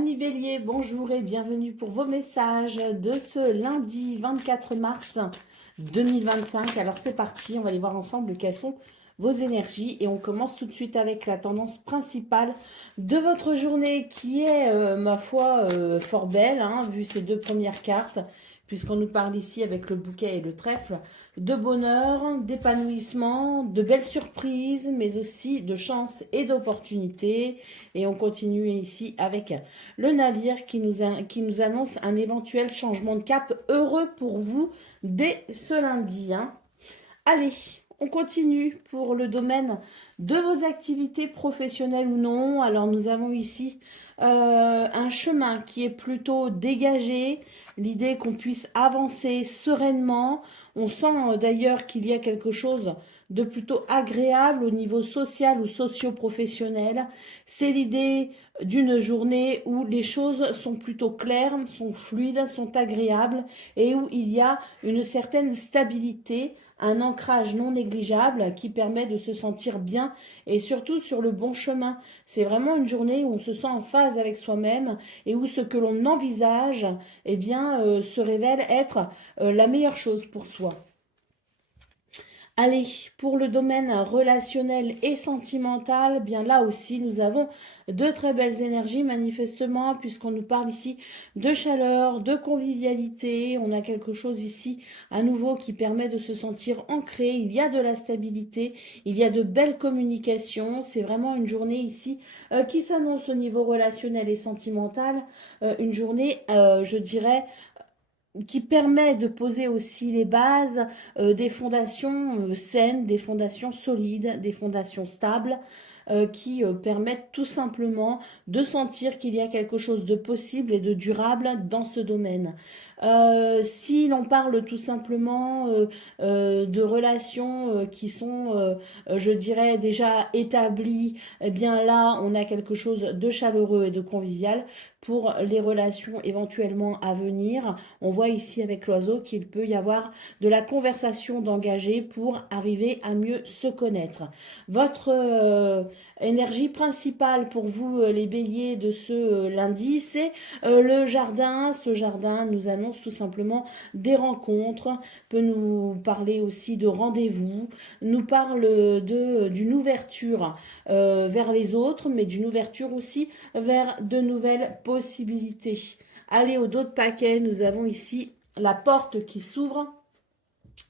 Amis Bélier, bonjour et bienvenue pour vos messages de ce lundi 24 mars 2025. Alors c'est parti, on va aller voir ensemble quelles sont vos énergies et on commence tout de suite avec la tendance principale de votre journée qui est, ma foi, fort belle, hein, vu ces deux premières cartes, puisqu'on nous parle ici avec le bouquet et le trèfle de bonheur, d'épanouissement, de belles surprises, mais aussi de chance et d'opportunités. Et on continue ici avec le navire qui nous annonce un éventuel changement de cap heureux pour vous dès ce lundi, hein. Allez, on continue pour le domaine de vos activités professionnelles ou non. Alors nous avons ici un chemin qui est plutôt dégagé, l'idée qu'on puisse avancer sereinement. On sent d'ailleurs qu'il y a quelque chose de plutôt agréable au niveau social ou socio-professionnel. C'est l'idée d'une journée où les choses sont plutôt claires, sont fluides, sont agréables et où il y a une certaine stabilité, un ancrage non négligeable qui permet de se sentir bien et surtout sur le bon chemin. C'est vraiment une journée où on se sent en phase avec soi-même et où ce que l'on envisage, eh bien, se révèle être la meilleure chose pour soi. Allez, pour le domaine relationnel et sentimental, bien là aussi, nous avons de très belles énergies, manifestement, puisqu'on nous parle ici de chaleur, de convivialité. On a quelque chose ici, à nouveau, qui permet de se sentir ancré. Il y a de la stabilité, il y a de belles communications. C'est vraiment une journée ici qui s'annonce au niveau relationnel et sentimental. Une journée, je dirais, qui permet de poser aussi les bases des fondations saines, des fondations solides, des fondations stables, qui permettent tout simplement de sentir qu'il y a quelque chose de possible et de durable dans ce domaine. Si l'on parle tout simplement de relations qui sont, je dirais, déjà établies, eh bien là, on a quelque chose de chaleureux et de convivial. Pour les relations éventuellement à venir, on voit ici avec l'oiseau qu'il peut y avoir de la conversation d'engager pour arriver à mieux se connaître. Votre énergie principale pour vous, les béliers, de ce lundi, c'est le jardin. Ce jardin nous annonce tout simplement des rencontres, peut nous parler aussi de rendez-vous, nous parle d'une ouverture vers les autres, mais d'une ouverture aussi vers de nouvelles possibilités. Allez, au dos de paquet, nous avons ici la porte qui s'ouvre.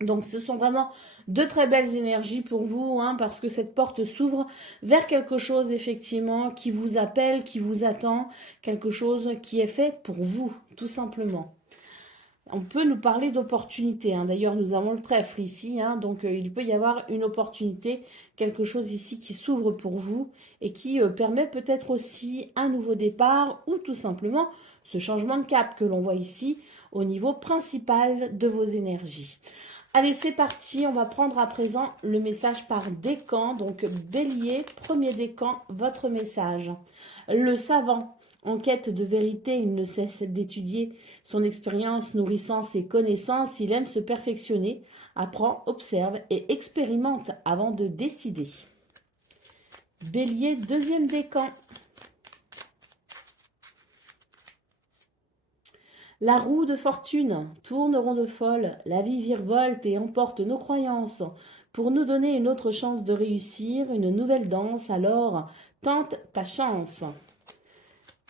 Donc ce sont vraiment de très belles énergies pour vous, hein, parce que cette porte s'ouvre vers quelque chose effectivement qui vous appelle, qui vous attend, quelque chose qui est fait pour vous, tout simplement. On peut nous parler d'opportunités, hein. D'ailleurs, nous avons le trèfle ici, hein, donc il peut y avoir une opportunité, quelque chose ici qui s'ouvre pour vous et qui permet peut-être aussi un nouveau départ ou tout simplement ce changement de cap que l'on voit ici au niveau principal de vos énergies. Allez, c'est parti, on va prendre à présent le message par décan. Donc, bélier, premier décan, votre message. Le savant, en quête de vérité, il ne cesse d'étudier son expérience nourrissant ses connaissances. Il aime se perfectionner, apprend, observe et expérimente avant de décider. Bélier, deuxième décan. La roue de fortune tourne ronde folle, la vie virevolte et emporte nos croyances. Pour nous donner une autre chance de réussir, une nouvelle danse, alors tente ta chance.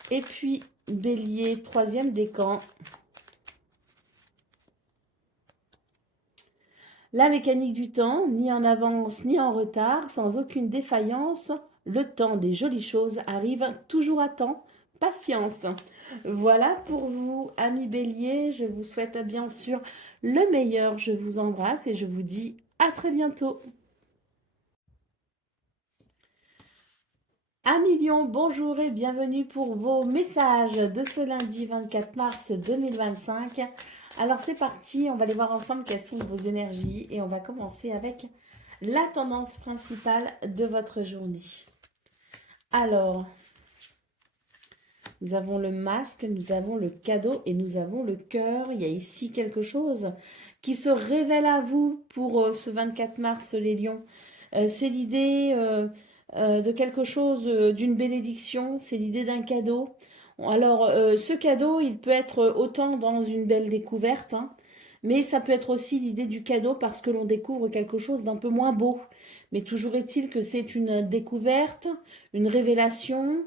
Et puis, bélier, troisième décan. La mécanique du temps, ni en avance ni en retard, sans aucune défaillance, le temps des jolies choses arrive toujours à temps. Patience. Voilà pour vous, amis bélier. Je vous souhaite bien sûr le meilleur. Je vous embrasse et je vous dis à très bientôt. Amis lion, bonjour et bienvenue pour vos messages de ce lundi 24 mars 2025. Alors c'est parti, on va aller voir ensemble quelles sont vos énergies et on va commencer avec la tendance principale de votre journée. Alors, nous avons le masque, nous avons le cadeau et nous avons le cœur. Il y a ici quelque chose qui se révèle à vous pour ce 24 mars, les lions. C'est l'idée de quelque chose, d'une bénédiction, c'est l'idée d'un cadeau. Alors, ce cadeau, il peut être autant dans une belle découverte, hein, mais ça peut être aussi l'idée du cadeau parce que l'on découvre quelque chose d'un peu moins beau. Mais toujours est-il que c'est une découverte, une révélation,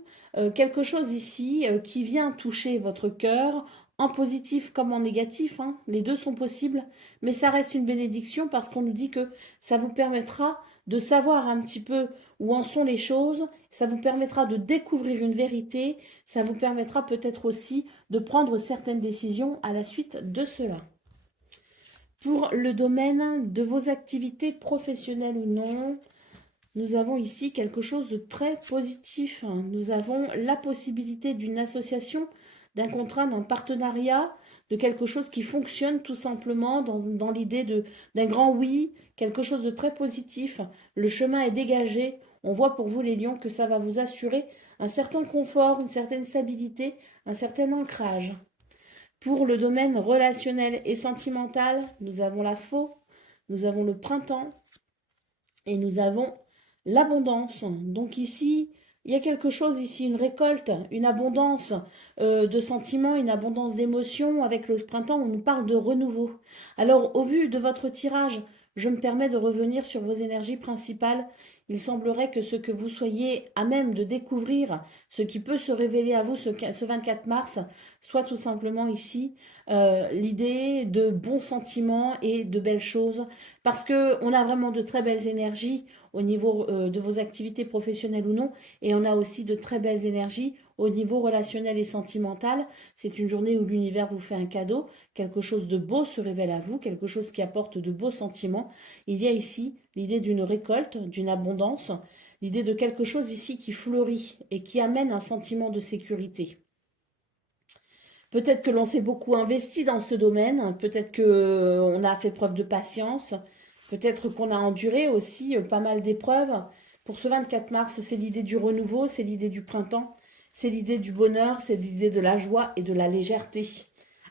quelque chose ici qui vient toucher votre cœur, en positif comme en négatif, hein, les deux sont possibles, mais ça reste une bénédiction parce qu'on nous dit que ça vous permettra de savoir un petit peu où en sont les choses, ça vous permettra de découvrir une vérité, ça vous permettra peut-être aussi de prendre certaines décisions à la suite de cela. Pour le domaine de vos activités professionnelles ou non, nous avons ici quelque chose de très positif. Nous avons la possibilité d'une association, d'un contrat, d'un partenariat, de quelque chose qui fonctionne tout simplement dans l'idée d'un grand oui, quelque chose de très positif. Le chemin est dégagé. On voit pour vous les lions que ça va vous assurer un certain confort, une certaine stabilité, un certain ancrage. Pour le domaine relationnel et sentimental, nous avons la faux, nous avons le printemps et nous avons l'abondance. Donc ici, il y a quelque chose ici, une récolte, une abondance de sentiments, une abondance d'émotions. Avec le printemps, on nous parle de renouveau. Alors, au vu de votre tirage, je me permets de revenir sur vos énergies principales. Il semblerait que ce que vous soyez à même de découvrir, ce qui peut se révéler à vous ce 24 mars, soit tout simplement ici l'idée de bons sentiments et de belles choses. Parce qu'on a vraiment de très belles énergies au niveau de vos activités professionnelles ou non, et on a aussi de très belles énergies au niveau relationnel et sentimental. C'est une journée où l'univers vous fait un cadeau, quelque chose de beau se révèle à vous, quelque chose qui apporte de beaux sentiments. Il y a ici l'idée d'une récolte, d'une abondance, l'idée de quelque chose ici qui fleurit et qui amène un sentiment de sécurité. Peut-être que l'on s'est beaucoup investi dans ce domaine, peut-être qu'on a fait preuve de patience, peut-être qu'on a enduré aussi pas mal d'épreuves. Pour ce 24 mars, c'est l'idée du renouveau, c'est l'idée du printemps, c'est l'idée du bonheur, c'est l'idée de la joie et de la légèreté.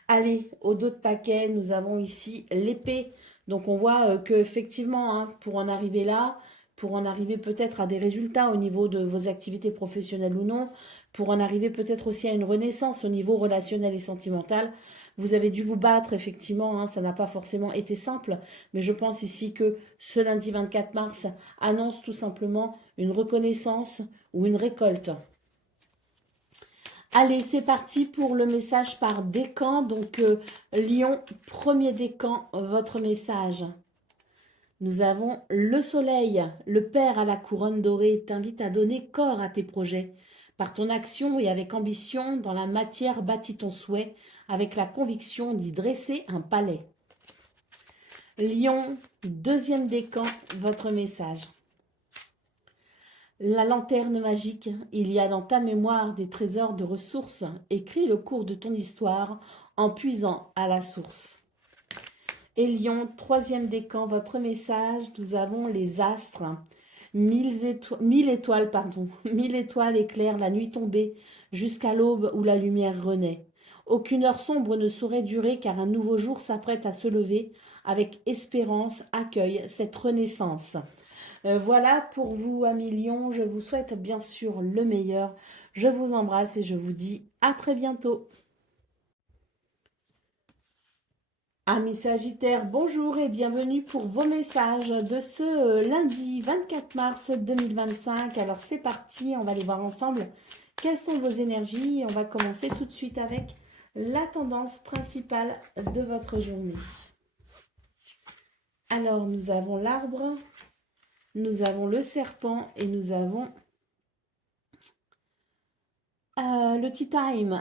Allez, au dos de paquet, nous avons ici l'épée. Donc on voit qu'effectivement, hein, pour en arriver là, pour en arriver peut-être à des résultats au niveau de vos activités professionnelles ou non, pour en arriver peut-être aussi à une renaissance au niveau relationnel et sentimental, vous avez dû vous battre, effectivement, hein, ça n'a pas forcément été simple, mais je pense ici que ce lundi 24 mars annonce tout simplement une reconnaissance ou une récolte. Allez, c'est parti pour le message par décan. Donc, Lion, premier décan, votre message. Nous avons le soleil. Le Père à la couronne dorée t'invite à donner corps à tes projets. Par ton action et avec ambition, dans la matière bâtis ton souhait, avec la conviction d'y dresser un palais. Lion, deuxième décan, votre message. La lanterne magique, il y a dans ta mémoire des trésors de ressources. Écris le cours de ton histoire en puisant à la source. Et Lion, troisième décan, votre message, nous avons les astres. 1000 étoiles, pardon. 1000 étoiles éclairent la nuit tombée jusqu'à l'aube où la lumière renaît. Aucune heure sombre ne saurait durer car un nouveau jour s'apprête à se lever. Avec espérance, accueille cette renaissance. Voilà pour vous, amis Lion. Je vous souhaite bien sûr le meilleur. Je vous embrasse et je vous dis à très bientôt. Amis Sagittaires, bonjour et bienvenue pour vos messages de ce lundi 24 mars 2025. Alors c'est parti, on va aller voir ensemble quelles sont vos énergies. On va commencer tout de suite avec la tendance principale de votre journée. Alors nous avons l'arbre, nous avons le serpent et nous avons le tea time.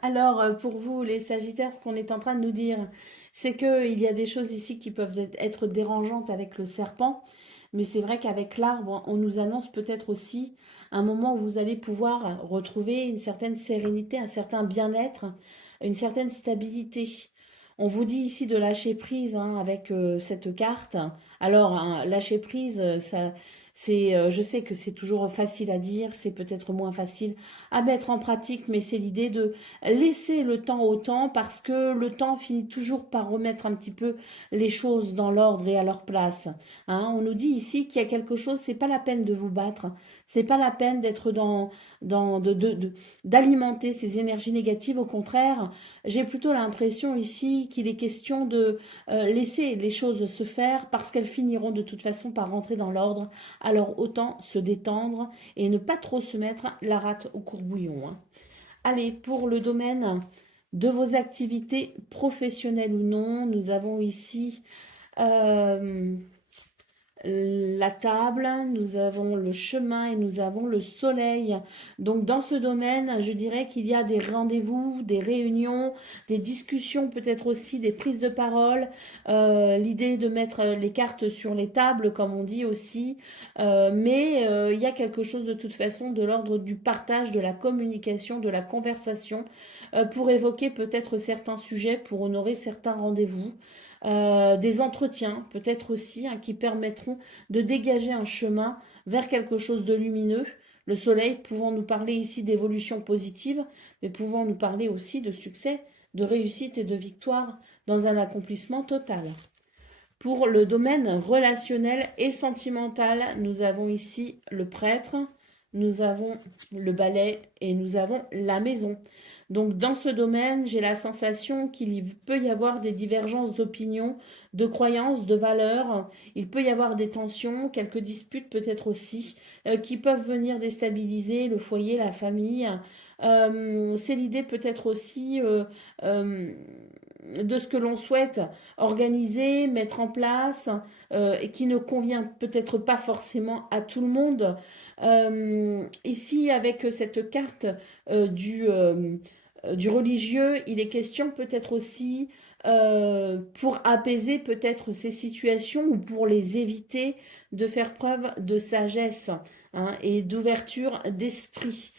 Alors, pour vous, les Sagittaires, ce qu'on est en train de nous dire, c'est qu'il y a des choses ici qui peuvent être dérangeantes avec le serpent, mais c'est vrai qu'avec l'arbre, on nous annonce peut-être aussi un moment où vous allez pouvoir retrouver une certaine sérénité, un certain bien-être, une certaine stabilité. On vous dit ici de lâcher prise hein, avec cette carte. Alors, hein, lâcher prise, ça, je sais que c'est toujours facile à dire, c'est peut-être moins facile à mettre en pratique, mais c'est l'idée de laisser le temps au temps parce que le temps finit toujours par remettre un petit peu les choses dans l'ordre et à leur place. Hein, on nous dit ici qu'il y a quelque chose, c'est pas la peine de vous battre, C'est pas la peine d'être d'alimenter ces énergies négatives. Au contraire, j'ai plutôt l'impression ici qu'il est question de laisser les choses se faire parce qu'elles finiront de toute façon par rentrer dans l'ordre. Alors autant se détendre et ne pas trop se mettre la rate au courbouillon, hein. Allez, pour le domaine de vos activités professionnelles ou non, nous avons ici euh, la table, nous avons le chemin et nous avons le soleil. Donc dans ce domaine, je dirais qu'il y a des rendez-vous, des réunions, des discussions, peut-être aussi des prises de parole. L'idée de mettre les cartes sur les tables, comme on dit aussi. Mais il y a quelque chose de toute façon de l'ordre du partage, de la communication, de la conversation, pour évoquer peut-être certains sujets, pour honorer certains rendez-vous. Des entretiens peut-être aussi, hein, qui permettront de dégager un chemin vers quelque chose de lumineux. Le soleil pouvant nous parler ici d'évolution positive, mais pouvant nous parler aussi de succès, de réussite et de victoire dans un accomplissement total. Pour le domaine relationnel et sentimental, nous avons ici le prêtre, nous avons le balai et nous avons la maison. Donc dans ce domaine, j'ai la sensation qu'il peut y avoir des divergences d'opinion, de croyances, de valeurs. Il peut y avoir des tensions, quelques disputes peut-être aussi, qui peuvent venir déstabiliser le foyer, la famille. C'est l'idée peut-être aussi de ce que l'on souhaite organiser, mettre en place, et qui ne convient peut-être pas forcément à tout le monde. Ici, avec cette carte du religieux, il est question peut-être aussi pour apaiser peut-être ces situations ou pour les éviter de faire preuve de sagesse, hein, et d'ouverture d'esprit.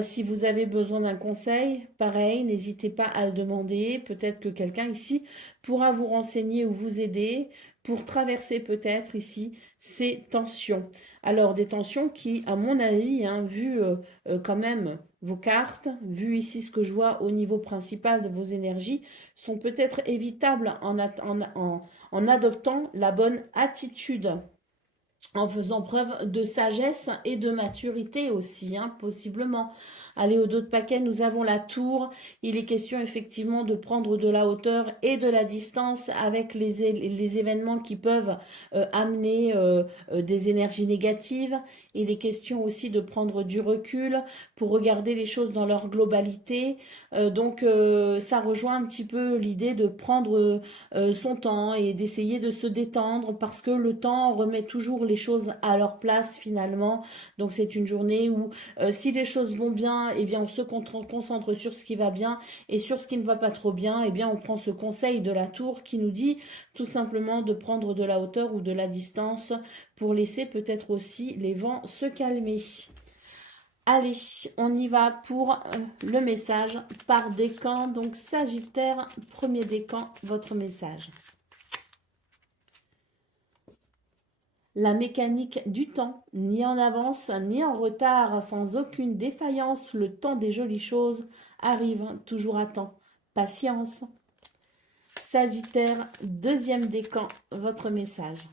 Si vous avez besoin d'un conseil, pareil, n'hésitez pas à le demander. Peut-être que quelqu'un ici pourra vous renseigner ou vous aider pour traverser peut-être ici ces tensions. Alors des tensions qui, à mon avis, hein, vu quand même vos cartes, vu ici ce que je vois au niveau principal de vos énergies, sont peut-être évitables en adoptant la bonne attitude, en faisant preuve de sagesse et de maturité aussi, hein, possiblement. Allez, au dos de paquet, nous avons la tour. Il est question effectivement de prendre de la hauteur et de la distance avec les événements qui peuvent amener des énergies négatives. Il est question aussi de prendre du recul pour regarder les choses dans leur globalité. Ça rejoint un petit peu l'idée de prendre son temps et d'essayer de se détendre parce que le temps remet toujours les choses à leur place finalement. Donc c'est une journée où si les choses vont bien, eh bien on se concentre sur ce qui va bien, et sur ce qui ne va pas trop bien, eh bien on prend ce conseil de la tour qui nous dit tout simplement de prendre de la hauteur ou de la distance pour laisser peut-être aussi les vents se calmer. Allez, on y va pour le message par décan. Donc Sagittaire, premier décan, votre message. La mécanique du temps, ni en avance, ni en retard, sans aucune défaillance, le temps des jolies choses arrive toujours à temps. Patience. Sagittaire, deuxième décan, votre message.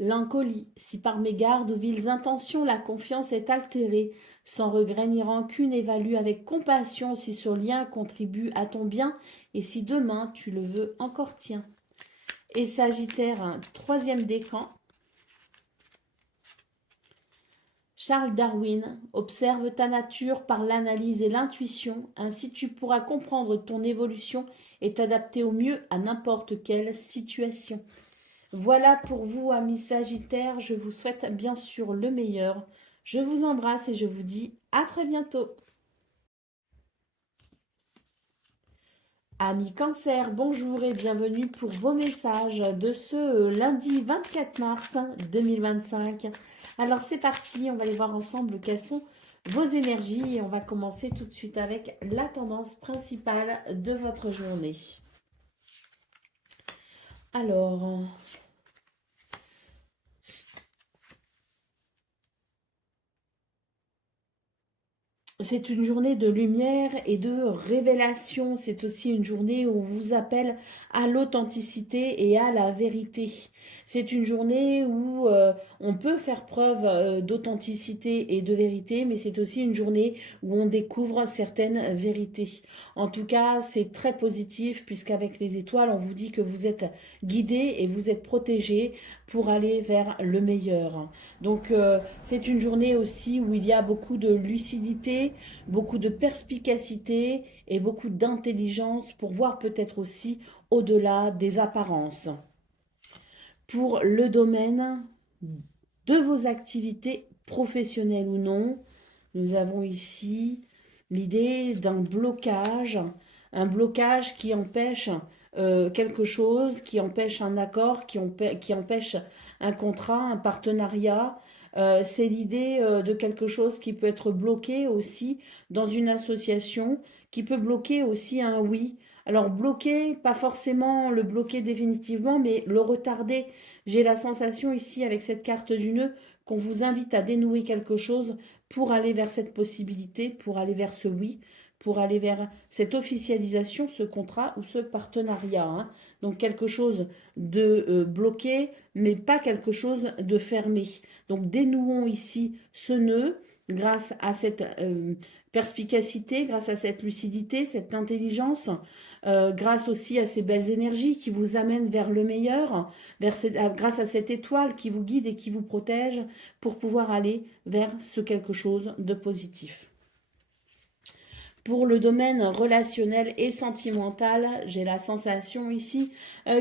L'encolie, si par mégarde ou viles intentions la confiance est altérée, sans regret ni rancune, évalue avec compassion si ce lien contribue à ton bien, et si demain tu le veux encore tiens. Et Sagittaire, un troisième décan. Charles Darwin, observe ta nature par l'analyse et l'intuition, ainsi tu pourras comprendre ton évolution et t'adapter au mieux à n'importe quelle situation. Voilà pour vous, amis Sagittaires, je vous souhaite bien sûr le meilleur. Je vous embrasse et je vous dis à très bientôt. Amis Cancer, bonjour et bienvenue pour vos messages de ce lundi 24 mars 2025. Alors c'est parti, on va aller voir ensemble quelles sont vos énergies et on va commencer tout de suite avec la tendance principale de votre journée. Alors, c'est une journée de lumière et de révélation. C'est aussi une journée où on vous appelle à l'authenticité et à la vérité. C'est une journée où on peut faire preuve d'authenticité et de vérité, mais c'est aussi une journée où on découvre certaines vérités. En tout cas, c'est très positif puisqu'avec les étoiles, on vous dit que vous êtes guidé et vous êtes protégé pour aller vers le meilleur. Donc, c'est une journée aussi où il y a beaucoup de lucidité, beaucoup de perspicacité et beaucoup d'intelligence pour voir peut-être aussi au-delà des apparences. Pour le domaine de vos activités professionnelles ou non, nous avons ici l'idée d'un blocage, un blocage qui empêche quelque chose, qui empêche un accord, qui empêche un contrat, un partenariat. C'est l'idée de quelque chose qui peut être bloqué aussi dans une association, qui peut bloquer aussi un oui. Alors bloquer, pas forcément le bloquer définitivement, mais le retarder. J'ai la sensation ici avec cette carte du nœud qu'on vous invite à dénouer quelque chose pour aller vers cette possibilité, pour aller vers ce oui, pour aller vers cette officialisation, ce contrat ou ce partenariat. Hein. Donc quelque chose de bloqué, mais pas quelque chose de fermé. Donc dénouons ici ce nœud grâce à cette perspicacité, grâce à cette lucidité, cette intelligence, grâce aussi à ces belles énergies qui vous amènent vers le meilleur, grâce à cette étoile qui vous guide et qui vous protège pour pouvoir aller vers ce quelque chose de positif. Pour le domaine relationnel et sentimental, j'ai la sensation ici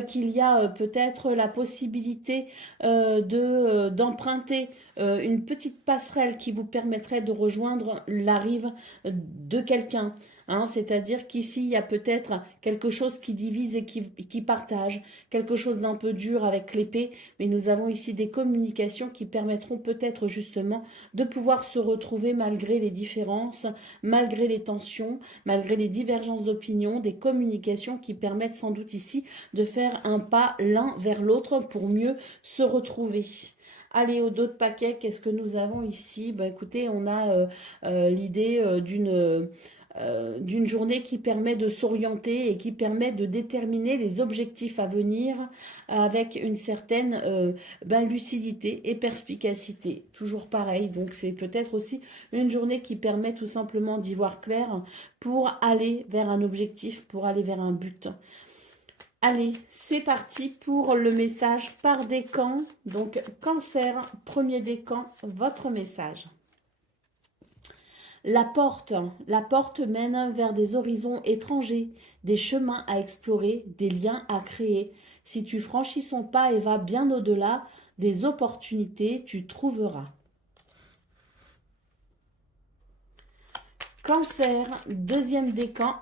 qu'il y a peut-être la possibilité d'emprunter une petite passerelle qui vous permettrait de rejoindre la rive de quelqu'un. Hein, c'est-à-dire qu'ici, il y a peut-être quelque chose qui divise et qui partage, quelque chose d'un peu dur avec l'épée, mais nous avons ici des communications qui permettront peut-être justement de pouvoir se retrouver malgré les différences, malgré les tensions, malgré les divergences d'opinion, des communications qui permettent sans doute ici de faire un pas l'un vers l'autre pour mieux se retrouver. Allez, au dos de paquet, qu'est-ce que nous avons ici? Ben, écoutez, on a l'idée d'une journée qui permet de s'orienter et qui permet de déterminer les objectifs à venir avec une certaine lucidité et perspicacité. Toujours pareil, donc c'est peut-être aussi une journée qui permet tout simplement d'y voir clair pour aller vers un objectif, pour aller vers un but. Allez, c'est parti pour le message par décan. Donc, Cancer, premier décan, votre message. La porte mène vers des horizons étrangers, des chemins à explorer, des liens à créer. Si tu franchis son pas et vas bien au-delà, des opportunités tu trouveras. Cancer, deuxième décan.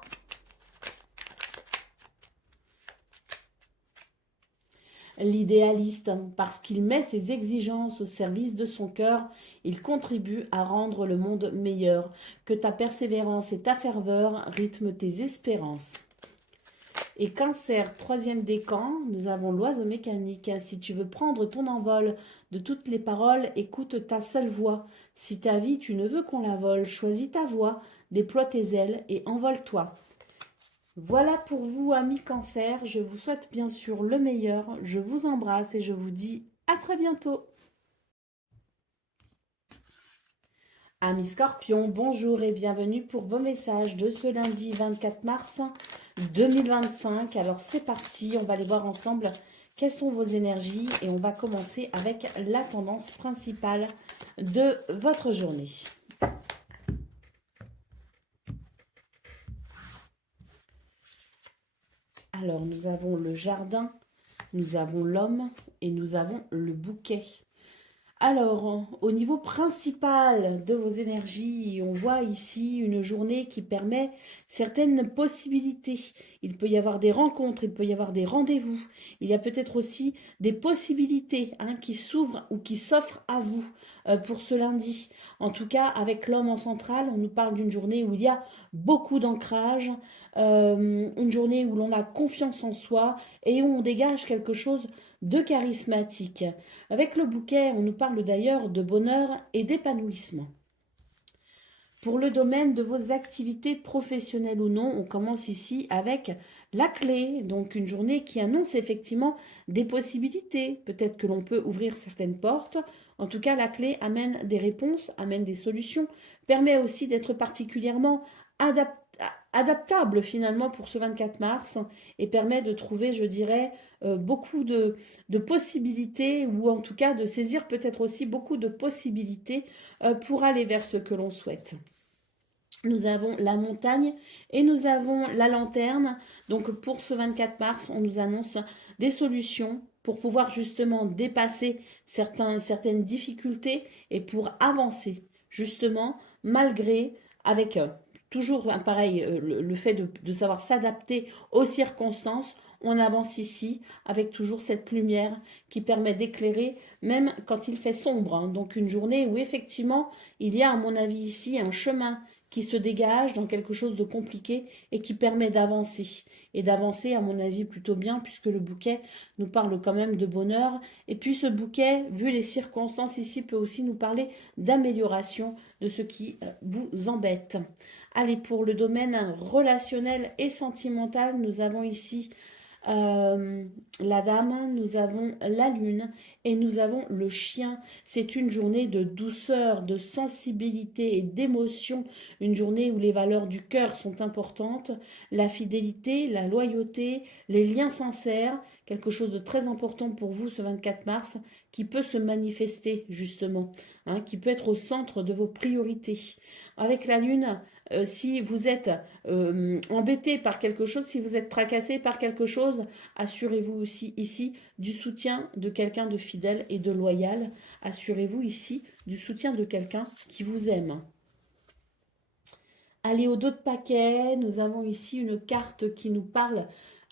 L'idéaliste, parce qu'il met ses exigences au service de son cœur, il contribue à rendre le monde meilleur. Que ta persévérance et ta ferveur rythment tes espérances. Et Cancer, troisième décan, nous avons l'oiseau mécanique. Si tu veux prendre ton envol de toutes les paroles, écoute ta seule voix. Si ta vie, tu ne veux qu'on la vole, choisis ta voix, déploie tes ailes et envole-toi. Voilà pour vous, amis Cancer. Je vous souhaite bien sûr le meilleur. Je vous embrasse et je vous dis à très bientôt. Amis Scorpions, bonjour et bienvenue pour vos messages de ce lundi 24 mars 2025. Alors c'est parti, on va aller voir ensemble quelles sont vos énergies et on va commencer avec la tendance principale de votre journée. Alors, nous avons le jardin, nous avons l'homme et nous avons le bouquet. Alors, au niveau principal de vos énergies, on voit ici une journée qui permet certaines possibilités. Il peut y avoir des rencontres, il peut y avoir des rendez-vous. Il y a peut-être aussi des possibilités qui s'ouvrent ou qui s'offrent à vous pour ce lundi. En tout cas, avec l'homme en centrale, on nous parle d'une journée où il y a beaucoup d'ancrage, une journée où l'on a confiance en soi et où on dégage quelque chose de charismatique. Avec le bouquet, on nous parle d'ailleurs de bonheur et d'épanouissement. Pour le domaine de vos activités professionnelles ou non, on commence ici avec la clé, donc une journée qui annonce effectivement des possibilités. Peut-être que l'on peut ouvrir certaines portes. En tout cas, la clé amène des réponses, amène des solutions, permet aussi d'être particulièrement adap- adaptable finalement pour ce 24 mars et permet de trouver, je dirais, beaucoup de possibilités ou en tout cas de saisir peut-être aussi beaucoup de possibilités pour aller vers ce que l'on souhaite. Nous avons la montagne et nous avons la lanterne. Donc pour ce 24 mars, on nous annonce des solutions pour pouvoir justement dépasser certaines difficultés et pour avancer justement malgré, avec toujours pareil, le fait de savoir s'adapter aux circonstances. On avance ici avec toujours cette lumière qui permet d'éclairer même quand il fait sombre, hein. Donc une journée où effectivement il y a à mon avis ici un chemin qui se dégage dans quelque chose de compliqué et qui permet d'avancer. Et d'avancer, à mon avis, plutôt bien, puisque le bouquet nous parle quand même de bonheur. Et puis ce bouquet, vu les circonstances ici, peut aussi nous parler d'amélioration de ce qui vous embête. Allez, pour le domaine relationnel et sentimental, nous avons ici la dame, nous avons la lune et nous avons le chien. C'est une journée de douceur, de sensibilité et d'émotion, une journée où les valeurs du cœur sont importantes, la fidélité, la loyauté, les liens sincères, quelque chose de très important pour vous ce 24 mars, qui peut se manifester justement, hein, qui peut être au centre de vos priorités. Avec la lune, si vous êtes embêté par quelque chose, si vous êtes tracassé par quelque chose, assurez-vous aussi ici du soutien de quelqu'un de fidèle et de loyal. Assurez-vous ici du soutien de quelqu'un qui vous aime. Allez au dos de paquet, nous avons ici une carte qui nous parle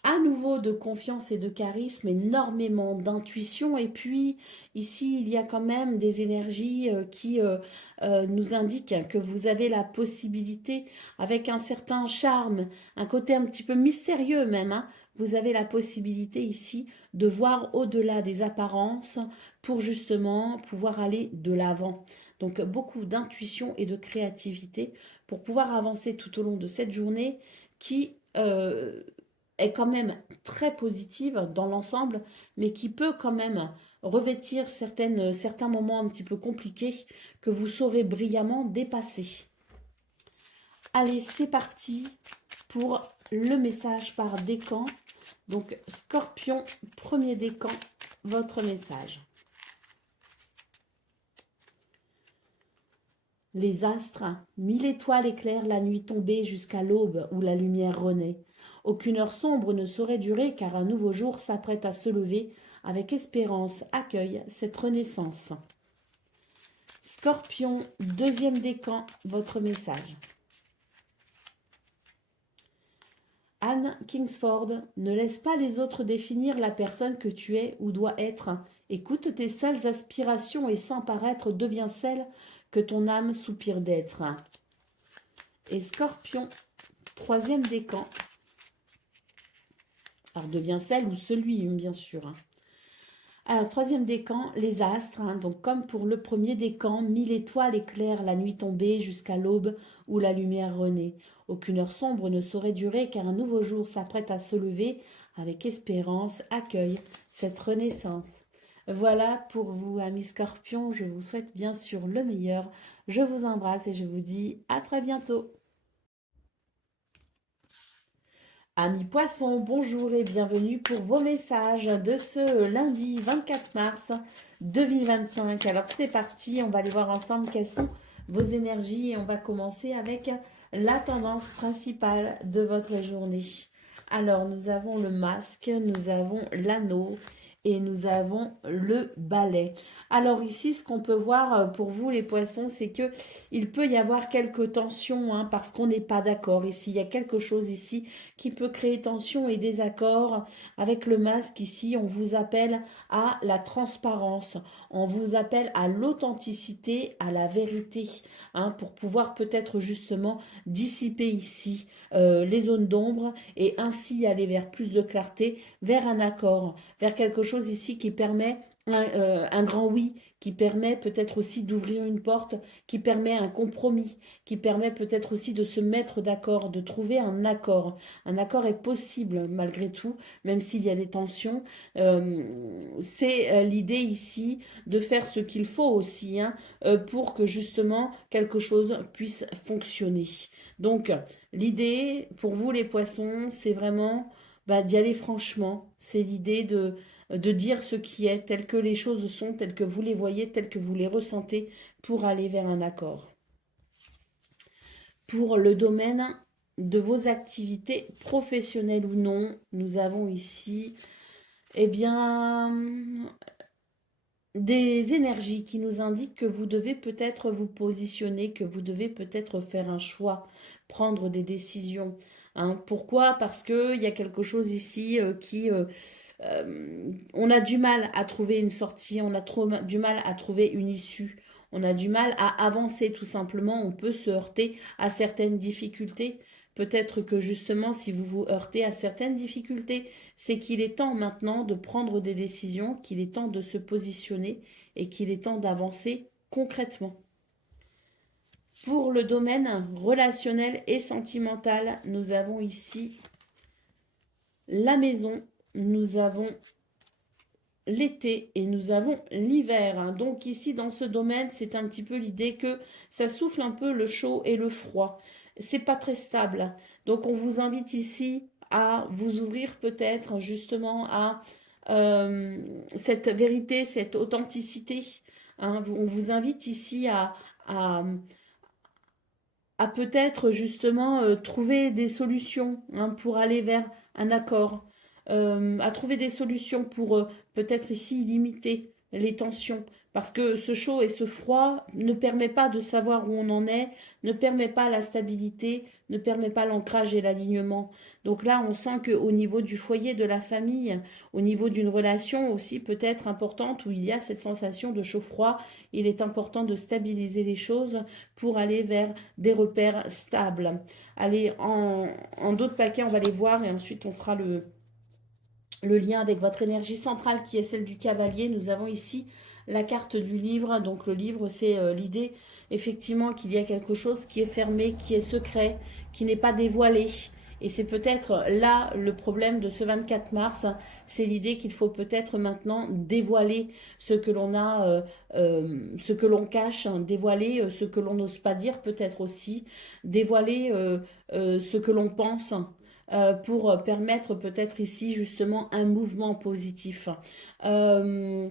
à nouveau de confiance et de charisme, énormément d'intuition. Et puis ici, il y a quand même des énergies qui nous indiquent que vous avez la possibilité, avec un certain charme, un côté un petit peu mystérieux même, hein, vous avez la possibilité ici de voir au-delà des apparences pour justement pouvoir aller de l'avant. Donc beaucoup d'intuition et de créativité pour pouvoir avancer tout au long de cette journée qui est quand même très positive dans l'ensemble, mais qui peut quand même revêtir certains moments un petit peu compliqués que vous saurez brillamment dépasser. Allez, c'est parti pour le message par décan. Donc, Scorpion, premier décan, votre message. Les astres, 1000 étoiles éclairent la nuit tombée jusqu'à l'aube où la lumière renaît. Aucune heure sombre ne saurait durer car un nouveau jour s'apprête à se lever. Avec espérance, accueille cette renaissance. Scorpion, deuxième décan, votre message. Anne Kingsford, ne laisse pas les autres définir la personne que tu es ou dois être. Écoute tes seules aspirations et sans paraître deviens celle que ton âme soupire d'être. Et Scorpion, troisième décan. Alors devient celle ou celui, bien sûr. Alors, troisième décan, les astres. Donc comme pour le premier décan, 1000 étoiles éclairent la nuit tombée jusqu'à l'aube où la lumière renaît. Aucune heure sombre ne saurait durer car un nouveau jour s'apprête à se lever. Avec espérance, accueille cette renaissance. Voilà pour vous, amis scorpions. Je vous souhaite bien sûr le meilleur. Je vous embrasse et je vous dis à très bientôt. Amis poissons, bonjour et bienvenue pour vos messages de ce lundi 24 mars 2025. Alors c'est parti, on va aller voir ensemble quelles sont vos énergies et on va commencer avec la tendance principale de votre journée. Alors nous avons le masque, nous avons l'anneau et nous avons le balai. Alors ici, ce qu'on peut voir pour vous les poissons, c'est que il peut y avoir quelques tensions, hein, parce qu'on n'est pas d'accord ici. Il y a quelque chose ici qui peut créer tension et désaccord. Avec le masque ici, on vous appelle à la transparence, on vous appelle à l'authenticité, à la vérité, hein, pour pouvoir peut-être justement dissiper ici les zones d'ombre et ainsi aller vers plus de clarté, vers un accord, vers quelque chose ici qui permet un grand oui qui permet peut-être aussi d'ouvrir une porte, qui permet un compromis, qui permet peut-être aussi de se mettre d'accord, de trouver un accord. Un accord est possible malgré tout, même s'il y a des tensions. C'est l'idée ici de faire ce qu'il faut aussi hein, pour que justement quelque chose puisse fonctionner. Donc l'idée pour vous les poissons, c'est vraiment d'y aller franchement. C'est l'idée de dire ce qui est, tel que les choses sont, telles que vous les voyez, telles que vous les ressentez, pour aller vers un accord. Pour le domaine de vos activités professionnelles ou non, nous avons ici, eh bien, des énergies qui nous indiquent que vous devez peut-être vous positionner, que vous devez peut-être faire un choix, prendre des décisions. Hein. Pourquoi? Parce qu'il y a quelque chose ici on a du mal à trouver une sortie, on a du mal à trouver une issue, on a du mal à avancer tout simplement, on peut se heurter à certaines difficultés. Peut-être que justement, si vous vous heurtez à certaines difficultés, c'est qu'il est temps maintenant de prendre des décisions, qu'il est temps de se positionner et qu'il est temps d'avancer concrètement. Pour le domaine relationnel et sentimental, nous avons ici la maison, nous avons l'été et nous avons l'hiver. Donc ici, dans ce domaine, c'est un petit peu l'idée que ça souffle un peu le chaud et le froid. C'est pas très stable. Donc on vous invite ici à vous ouvrir peut-être justement à cette vérité, cette authenticité. Hein. On vous invite ici à, à peut-être justement trouver des solutions hein, pour aller vers un accord, à trouver des solutions pour peut-être ici limiter les tensions. Parce que ce chaud et ce froid ne permet pas de savoir où on en est, ne permet pas la stabilité, ne permet pas l'ancrage et l'alignement. Donc là, on sent qu'au niveau du foyer, de la famille, au niveau d'une relation aussi peut-être importante où il y a cette sensation de chaud-froid, il est important de stabiliser les choses pour aller vers des repères stables. Allez, en d'autres paquets, on va les voir et ensuite on fera le lien avec votre énergie centrale qui est celle du cavalier. Nous avons ici la carte du livre. Donc le livre, c'est l'idée effectivement qu'il y a quelque chose qui est fermé, qui est secret, qui n'est pas dévoilé. Et c'est peut-être là le problème de ce 24 mars, c'est l'idée qu'il faut peut-être maintenant dévoiler ce que l'on a, ce que l'on cache, hein, dévoiler ce que l'on n'ose pas dire peut-être aussi, dévoiler ce que l'on pense, pour permettre peut-être ici justement un mouvement positif. Euh,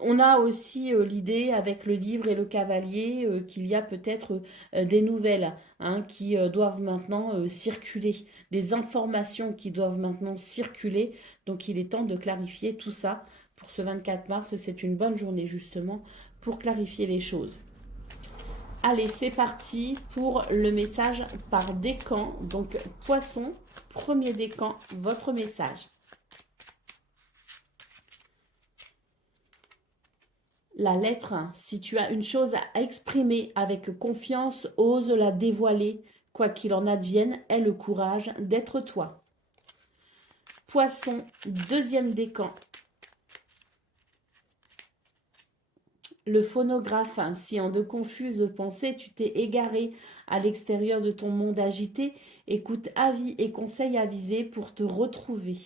on a aussi l'idée avec le livre et le cavalier qu'il y a peut-être des nouvelles hein, qui doivent maintenant circuler, des informations qui doivent maintenant circuler. Donc il est temps de clarifier tout ça. Pour ce 24 mars, c'est une bonne journée justement pour clarifier les choses. Allez, c'est parti pour le message par décan. Donc, poisson, premier décan, votre message. La lettre, si tu as une chose à exprimer avec confiance, ose la dévoiler. Quoi qu'il en advienne, aie le courage d'être toi. Poisson, deuxième décan. Le phonographe, si en de confuses pensées tu t'es égaré à l'extérieur de ton monde agité, écoute avis et conseils avisés pour te retrouver.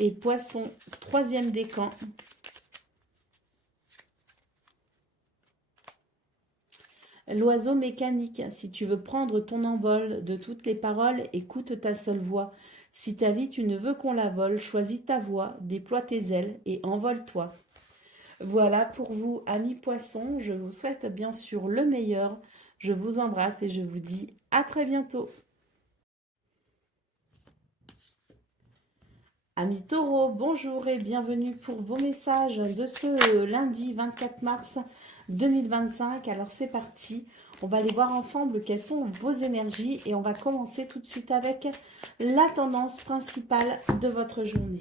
Et poisson, troisième décan. L'oiseau mécanique, si tu veux prendre ton envol de toutes les paroles, écoute ta seule voix. Si ta vie tu ne veux qu'on la vole, choisis ta voix, déploie tes ailes et envole-toi. Voilà pour vous, amis poissons. Je vous souhaite bien sûr le meilleur. Je vous embrasse et je vous dis à très bientôt. Amis taureaux, bonjour et bienvenue pour vos messages de ce lundi 24 mars 2025. Alors c'est parti, on va aller voir ensemble quelles sont vos énergies et on va commencer tout de suite avec la tendance principale de votre journée.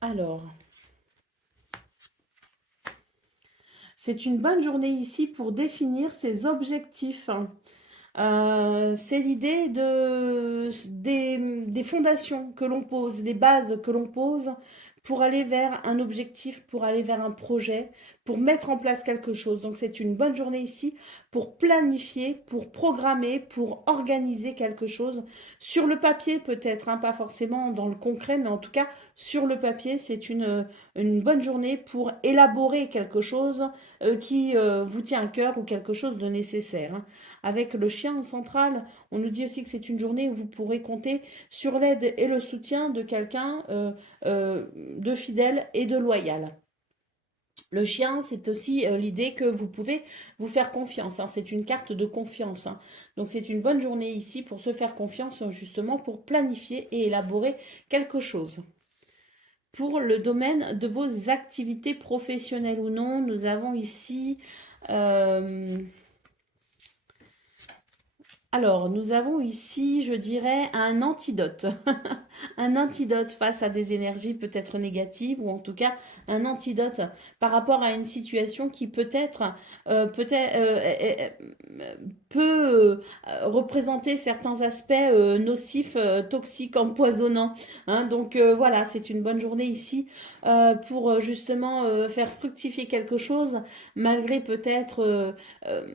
Alors, c'est une bonne journée ici pour définir ses objectifs. C'est l'idée des fondations que l'on pose, les bases que l'on pose pour aller vers un objectif, pour aller vers un projet, pour mettre en place quelque chose. Donc c'est une bonne journée ici pour planifier, pour programmer, pour organiser quelque chose. Sur le papier peut-être, hein, pas forcément dans le concret, mais en tout cas sur le papier, c'est une bonne journée pour élaborer quelque chose qui vous tient à cœur ou quelque chose de nécessaire, hein. Avec le chien central, on nous dit aussi que c'est une journée où vous pourrez compter sur l'aide et le soutien de quelqu'un de fidèle et de loyal. Le chien, c'est aussi l'idée que vous pouvez vous faire confiance, hein. C'est une carte de confiance, hein. Donc c'est une bonne journée ici pour se faire confiance, justement pour planifier et élaborer quelque chose. Pour le domaine de vos activités professionnelles ou non, nous avons ici... alors, nous avons ici, je dirais, un antidote. Un antidote face à des énergies peut-être négatives ou en tout cas un antidote par rapport à une situation qui peut représenter certains aspects nocifs, toxiques, empoisonnants, hein. Donc voilà, c'est une bonne journée ici pour justement faire fructifier quelque chose malgré peut-être euh,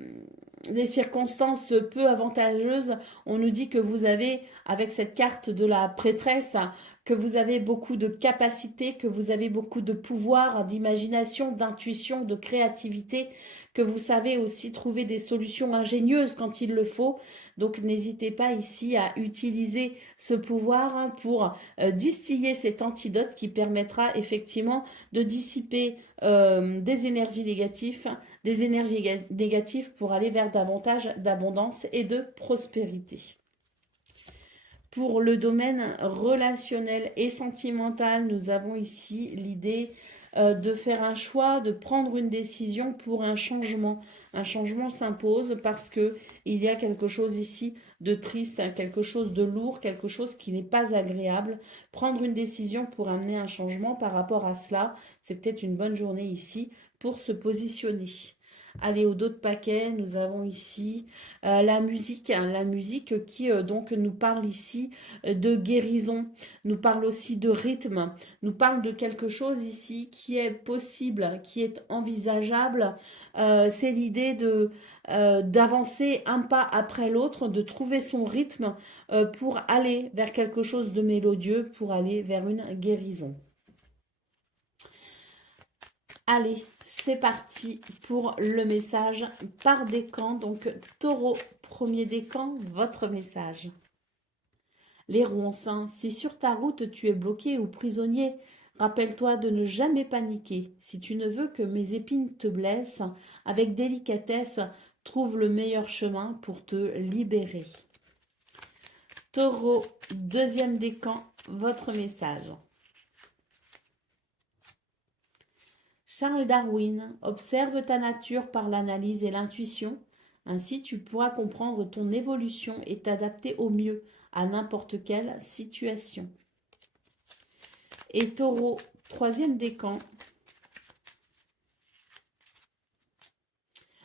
des circonstances peu avantageuses. On nous dit que vous avez, avec cette carte de la prêtresse, que vous avez beaucoup de capacités, que vous avez beaucoup de pouvoir, d'imagination, d'intuition, de créativité, que vous savez aussi trouver des solutions ingénieuses quand il le faut. Donc n'hésitez pas ici à utiliser ce pouvoir, hein, pour distiller cet antidote qui permettra effectivement de dissiper des énergies négatives pour aller vers davantage d'abondance et de prospérité. Pour le domaine relationnel et sentimental, nous avons ici l'idée de faire un choix, de prendre une décision pour un changement. Un changement s'impose parce que il y a quelque chose ici de triste, quelque chose de lourd, quelque chose qui n'est pas agréable. Prendre une décision pour amener un changement par rapport à cela, c'est peut-être une bonne journée ici pour se positionner. Allez, au dos de paquet, nous avons ici la musique, hein, la musique qui donc nous parle ici de guérison, nous parle aussi de rythme, nous parle de quelque chose ici qui est possible, qui est envisageable. C'est l'idée d'avancer un pas après l'autre, de trouver son rythme pour aller vers quelque chose de mélodieux, pour aller vers une guérison. Allez, c'est parti pour le message par décan. Donc, taureau, premier décan, votre message. Les ronces, hein. Si sur ta route tu es bloqué ou prisonnier, rappelle-toi de ne jamais paniquer. Si tu ne veux que mes épines te blessent, avec délicatesse, trouve le meilleur chemin pour te libérer. Taureau, deuxième décan, votre message. Charles Darwin, observe ta nature par l'analyse et l'intuition. Ainsi, tu pourras comprendre ton évolution et t'adapter au mieux à n'importe quelle situation. Et Taureau, troisième décan.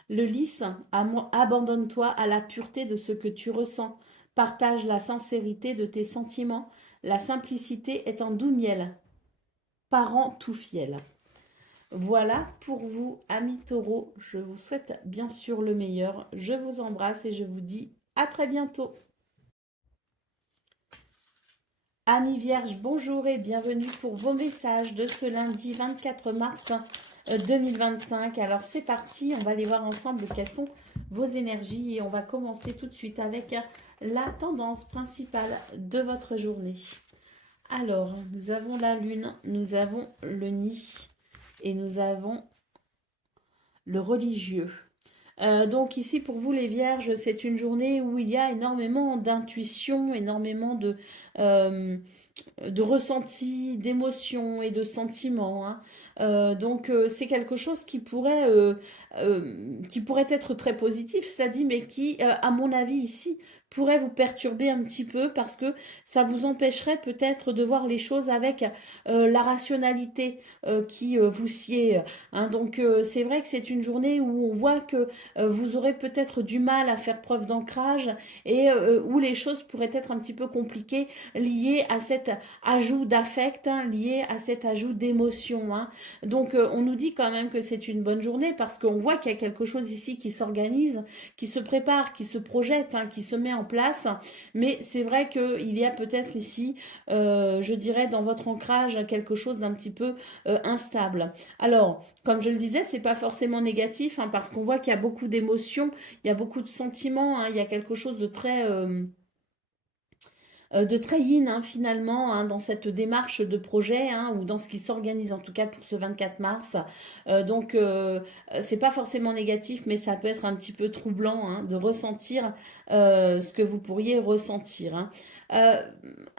Le lys, abandonne-toi à la pureté de ce que tu ressens. Partage la sincérité de tes sentiments. La simplicité est un doux miel. Parent tout fiel. Voilà pour vous, amis taureaux. Je vous souhaite bien sûr le meilleur. Je vous embrasse et je vous dis à très bientôt. Amis vierges, bonjour et bienvenue pour vos messages de ce lundi 24 mars 2025. Alors c'est parti, on va aller voir ensemble quelles sont vos énergies et on va commencer tout de suite avec la tendance principale de votre journée. Alors, nous avons la lune, nous avons le nid et nous avons le religieux. Donc ici pour vous les vierges, c'est une journée où il y a énormément d'intuition, énormément de ressentis, d'émotions et de sentiments, hein. Donc c'est quelque chose qui pourrait être très positif, ça dit, mais qui, à mon avis ici, pourrait vous perturber un petit peu parce que ça vous empêcherait peut-être de voir les choses avec la rationalité qui vous sied. Hein. Donc c'est vrai que c'est une journée où on voit que vous aurez peut-être du mal à faire preuve d'ancrage et où les choses pourraient être un petit peu compliquées liées à cet ajout d'affect, hein, lié à cet ajout d'émotion. Hein. Donc on nous dit quand même que c'est une bonne journée parce qu'on voit qu'il y a quelque chose ici qui s'organise, qui se prépare, qui se projette, hein, qui se met en place. Mais c'est vrai qu'il y a peut-être ici, je dirais, dans votre ancrage, quelque chose d'un petit peu instable. Alors, comme je le disais, c'est pas forcément négatif, hein, parce qu'on voit qu'il y a beaucoup d'émotions, il y a beaucoup de sentiments, hein, il y a quelque chose de très yin hein, finalement hein, dans cette démarche de projet hein, ou dans ce qui s'organise en tout cas pour ce 24 mars. C'est pas forcément négatif, mais ça peut être un petit peu troublant hein, de ressentir ce que vous pourriez ressentir. Hein. Euh,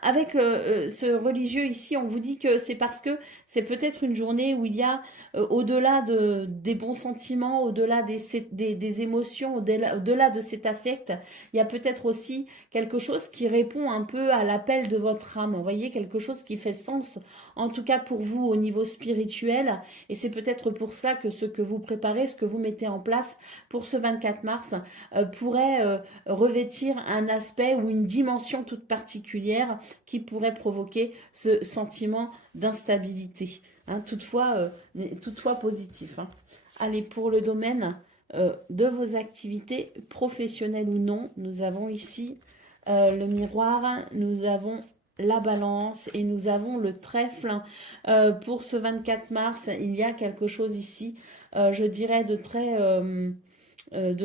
avec ce religieux ici, on vous dit que c'est parce que c'est peut-être une journée où il y a, au-delà des bons sentiments, au-delà des émotions, au-delà de cet affect, il y a peut-être aussi quelque chose qui répond un peu à l'appel de votre âme. Vous voyez, quelque chose qui fait sens, en tout cas pour vous au niveau spirituel. Et c'est peut-être pour ça que ce que vous préparez, ce que vous mettez en place pour ce 24 mars, pourrait revêtir un aspect ou une dimension toute particulière qui pourrait provoquer ce sentiment d'instabilité. Hein, toutefois positif. Hein. Allez, pour le domaine de vos activités professionnelles ou non, nous avons ici le miroir, nous avons la balance et nous avons le trèfle. Pour ce 24 mars, il y a quelque chose ici, je dirais, de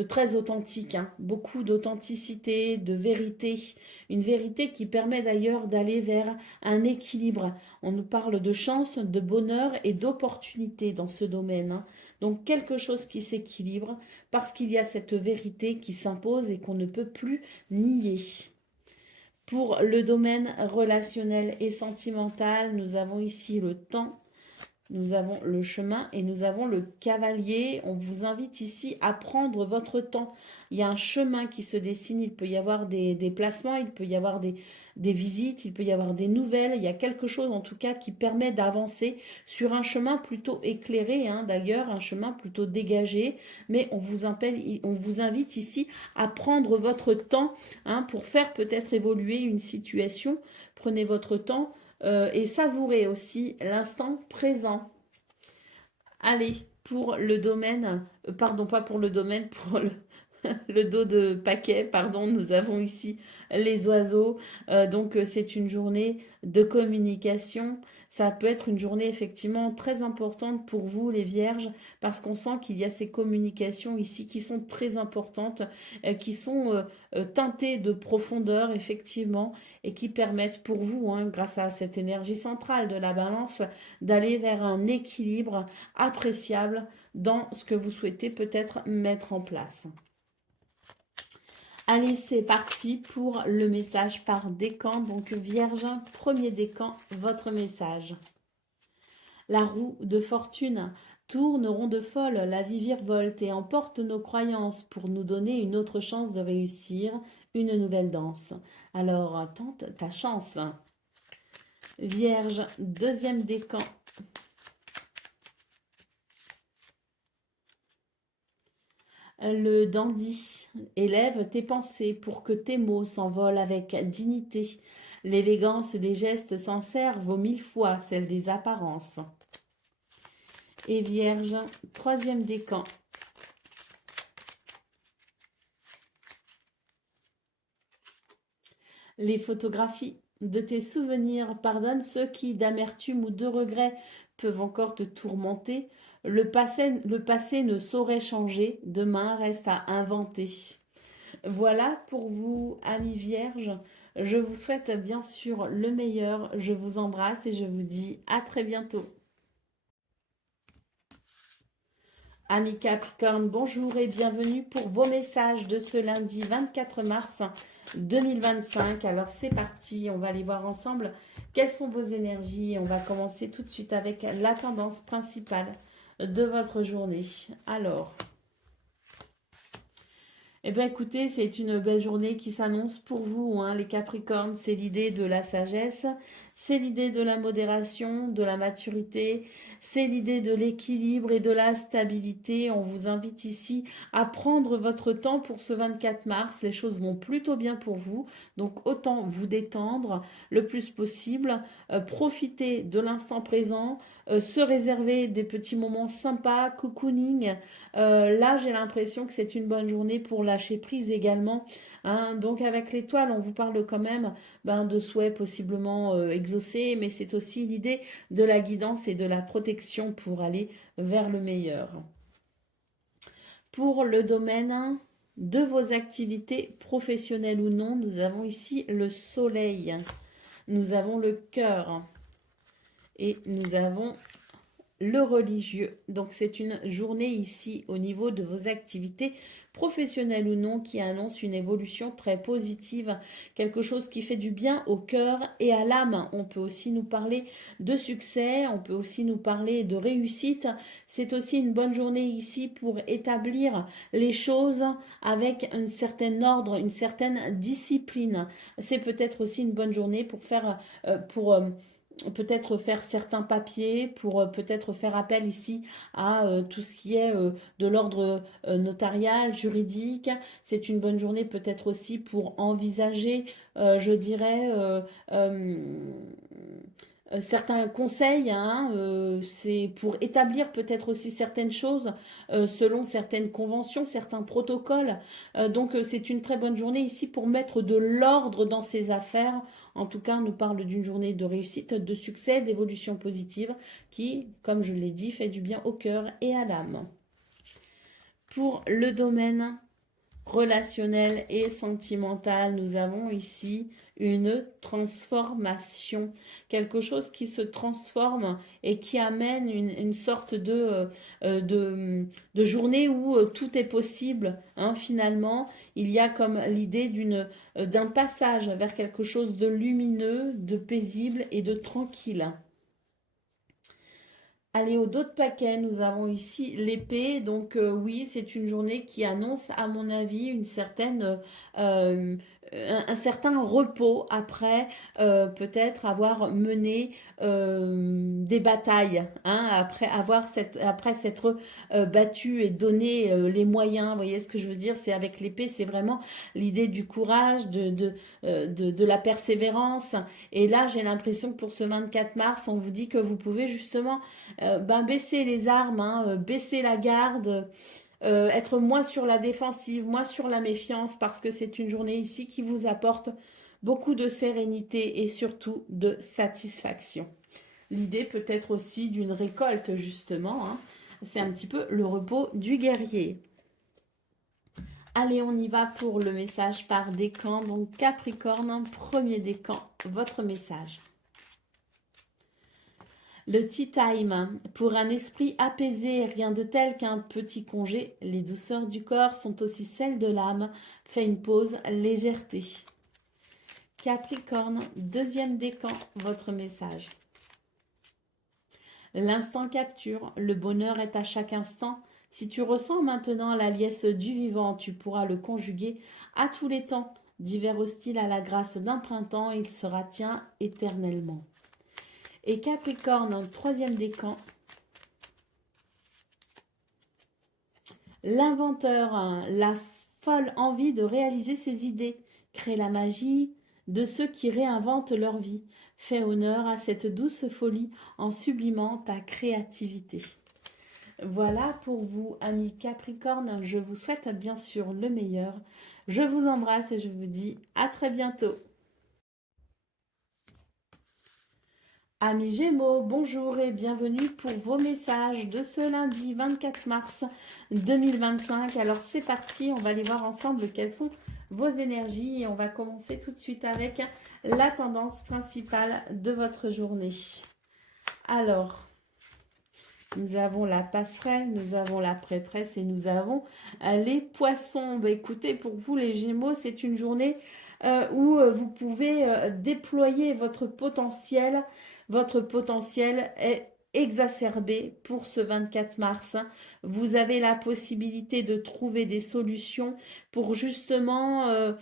très authentique, hein. Beaucoup d'authenticité, de vérité, une vérité qui permet d'ailleurs d'aller vers un équilibre. On nous parle de chance, de bonheur et d'opportunité dans ce domaine. Hein. Donc quelque chose qui s'équilibre parce qu'il y a cette vérité qui s'impose et qu'on ne peut plus nier. Pour le domaine relationnel et sentimental, nous avons ici le temps, nous avons le chemin et nous avons le cavalier. On vous invite ici à prendre votre temps. Il y a un chemin qui se dessine, il peut y avoir des déplacements, il peut y avoir des visites, il peut y avoir des nouvelles. Il y a quelque chose en tout cas qui permet d'avancer sur un chemin plutôt éclairé, hein, d'ailleurs, un chemin plutôt dégagé. Mais on vous invite ici à prendre votre temps hein, pour faire peut-être évoluer une situation. Prenez votre temps et savourez aussi l'instant présent. Allez, pour le domaine, pardon, pas pour le domaine, pour le dos de paquet, pardon, nous avons ici les oiseaux. Donc, c'est une journée de communication. Ça peut être une journée effectivement très importante pour vous, les vierges, parce qu'on sent qu'il y a ces communications ici qui sont très importantes, qui sont teintées de profondeur, effectivement, et qui permettent pour vous, hein, grâce à cette énergie centrale de la balance, d'aller vers un équilibre appréciable dans ce que vous souhaitez peut-être mettre en place. Allez, c'est parti pour le message par décan. Donc, Vierge, premier décan, votre message. La roue de fortune tourne rond de folle, la vie virevolte et emporte nos croyances pour nous donner une autre chance de réussir une nouvelle danse. Alors, tente ta chance. Vierge, deuxième décan. Le dandy, élève tes pensées pour que tes mots s'envolent avec dignité. L'élégance des gestes sincères vaut 1000 fois celle des apparences. Et Vierge, troisième décan. Les photographies de tes souvenirs pardonnent ceux qui, d'amertume ou de regret, peuvent encore te tourmenter. Le passé ne saurait changer, demain reste à inventer. Voilà pour vous, amis vierges. Je vous souhaite bien sûr le meilleur. Je vous embrasse et je vous dis à très bientôt. Amis Capricorne, bonjour et bienvenue pour vos messages de ce lundi 24 mars 2025. Alors c'est parti, on va aller voir ensemble quelles sont vos énergies. On va commencer tout de suite avec la tendance principale de votre journée. Alors, Eh bien, écoutez, c'est une belle journée qui s'annonce pour vous, hein, les Capricornes. C'est l'idée de la sagesse, c'est l'idée de la modération, de la maturité, c'est l'idée de l'équilibre et de la stabilité. On vous invite ici à prendre votre temps pour ce 24 mars. Les choses vont plutôt bien pour vous, donc autant vous détendre le plus possible, profiter de l'instant présent, se réserver des petits moments sympas, cocooning. Là, j'ai l'impression que c'est une bonne journée pour lâcher prise également, hein. Donc avec l'étoile, on vous parle quand même de souhaits possiblement exaucés, mais c'est aussi l'idée de la guidance et de la protection pour aller vers le meilleur. Pour le domaine de vos activités professionnelles ou non, nous avons ici le soleil, nous avons le cœur et nous avons le religieux. Donc c'est une journée ici au niveau de vos activités professionnelles ou non qui annonce une évolution très positive, quelque chose qui fait du bien au cœur et à l'âme. On peut aussi nous parler de succès, on peut aussi nous parler de réussite. C'est aussi une bonne journée ici pour établir les choses avec un certain ordre, une certaine discipline. C'est peut-être aussi une bonne journée pour faire peut-être faire certains papiers, pour peut-être faire appel ici à tout ce qui est de l'ordre notarial, juridique. C'est une bonne journée peut-être aussi pour envisager, je dirais, certains conseils, hein, c'est pour établir peut-être aussi certaines choses selon certaines conventions, certains protocoles. Donc c'est une très bonne journée ici pour mettre de l'ordre dans ses affaires. En tout cas, on nous parle d'une journée de réussite, de succès, d'évolution positive qui, comme je l'ai dit, fait du bien au cœur et à l'âme. Pour le domaine relationnel et sentimental, nous avons ici une transformation, quelque chose qui se transforme et qui amène une sorte de journée où tout est possible, hein, finalement. Il y a comme l'idée d'un passage vers quelque chose de lumineux, de paisible et de tranquille. Allez, au dos de paquet, nous avons ici l'épée. Donc oui, c'est une journée qui annonce, à mon avis, euh, un certain repos après peut-être avoir mené des batailles, hein, après s'être battu et donné les moyens. Vous voyez ce que je veux dire? C'est avec l'épée, c'est vraiment l'idée du courage, de la persévérance. Et là, j'ai l'impression que pour ce 24 mars, on vous dit que vous pouvez justement baisser les armes, hein, baisser la garde, être moins sur la défensive, moins sur la méfiance, parce que c'est une journée ici qui vous apporte beaucoup de sérénité et surtout de satisfaction. L'idée peut être aussi d'une récolte, justement, hein. C'est un petit peu le repos du guerrier. Allez, on y va pour le message par décan. Donc Capricorne, premier décan, votre message. Le tea time, pour un esprit apaisé, rien de tel qu'un petit congé. Les douceurs du corps sont aussi celles de l'âme. Fais une pause, légèreté. Capricorne, deuxième décan, votre message. L'instant capture, le bonheur est à chaque instant. Si tu ressens maintenant la liesse du vivant, tu pourras le conjuguer à tous les temps. D'hiver hostile à la grâce d'un printemps, il sera tien éternellement. Et Capricorne, troisième décan. L'inventeur, hein, la folle envie de réaliser ses idées, crée la magie de ceux qui réinventent leur vie. Fais honneur à cette douce folie en sublimant ta créativité. Voilà pour vous, amis Capricorne. Je vous souhaite bien sûr le meilleur. Je vous embrasse et je vous dis à très bientôt. Amis Gémeaux, bonjour et bienvenue pour vos messages de ce lundi 24 mars 2025. Alors c'est parti, on va aller voir ensemble quelles sont vos énergies et on va commencer tout de suite avec la tendance principale de votre journée. Alors, nous avons la passerelle, nous avons la prêtresse et nous avons les poissons. Bah, écoutez, pour vous les Gémeaux, c'est une journée où vous pouvez déployer votre potentiel. Votre potentiel est exacerbé pour ce 24 mars. Vous avez la possibilité de trouver des solutions pour justement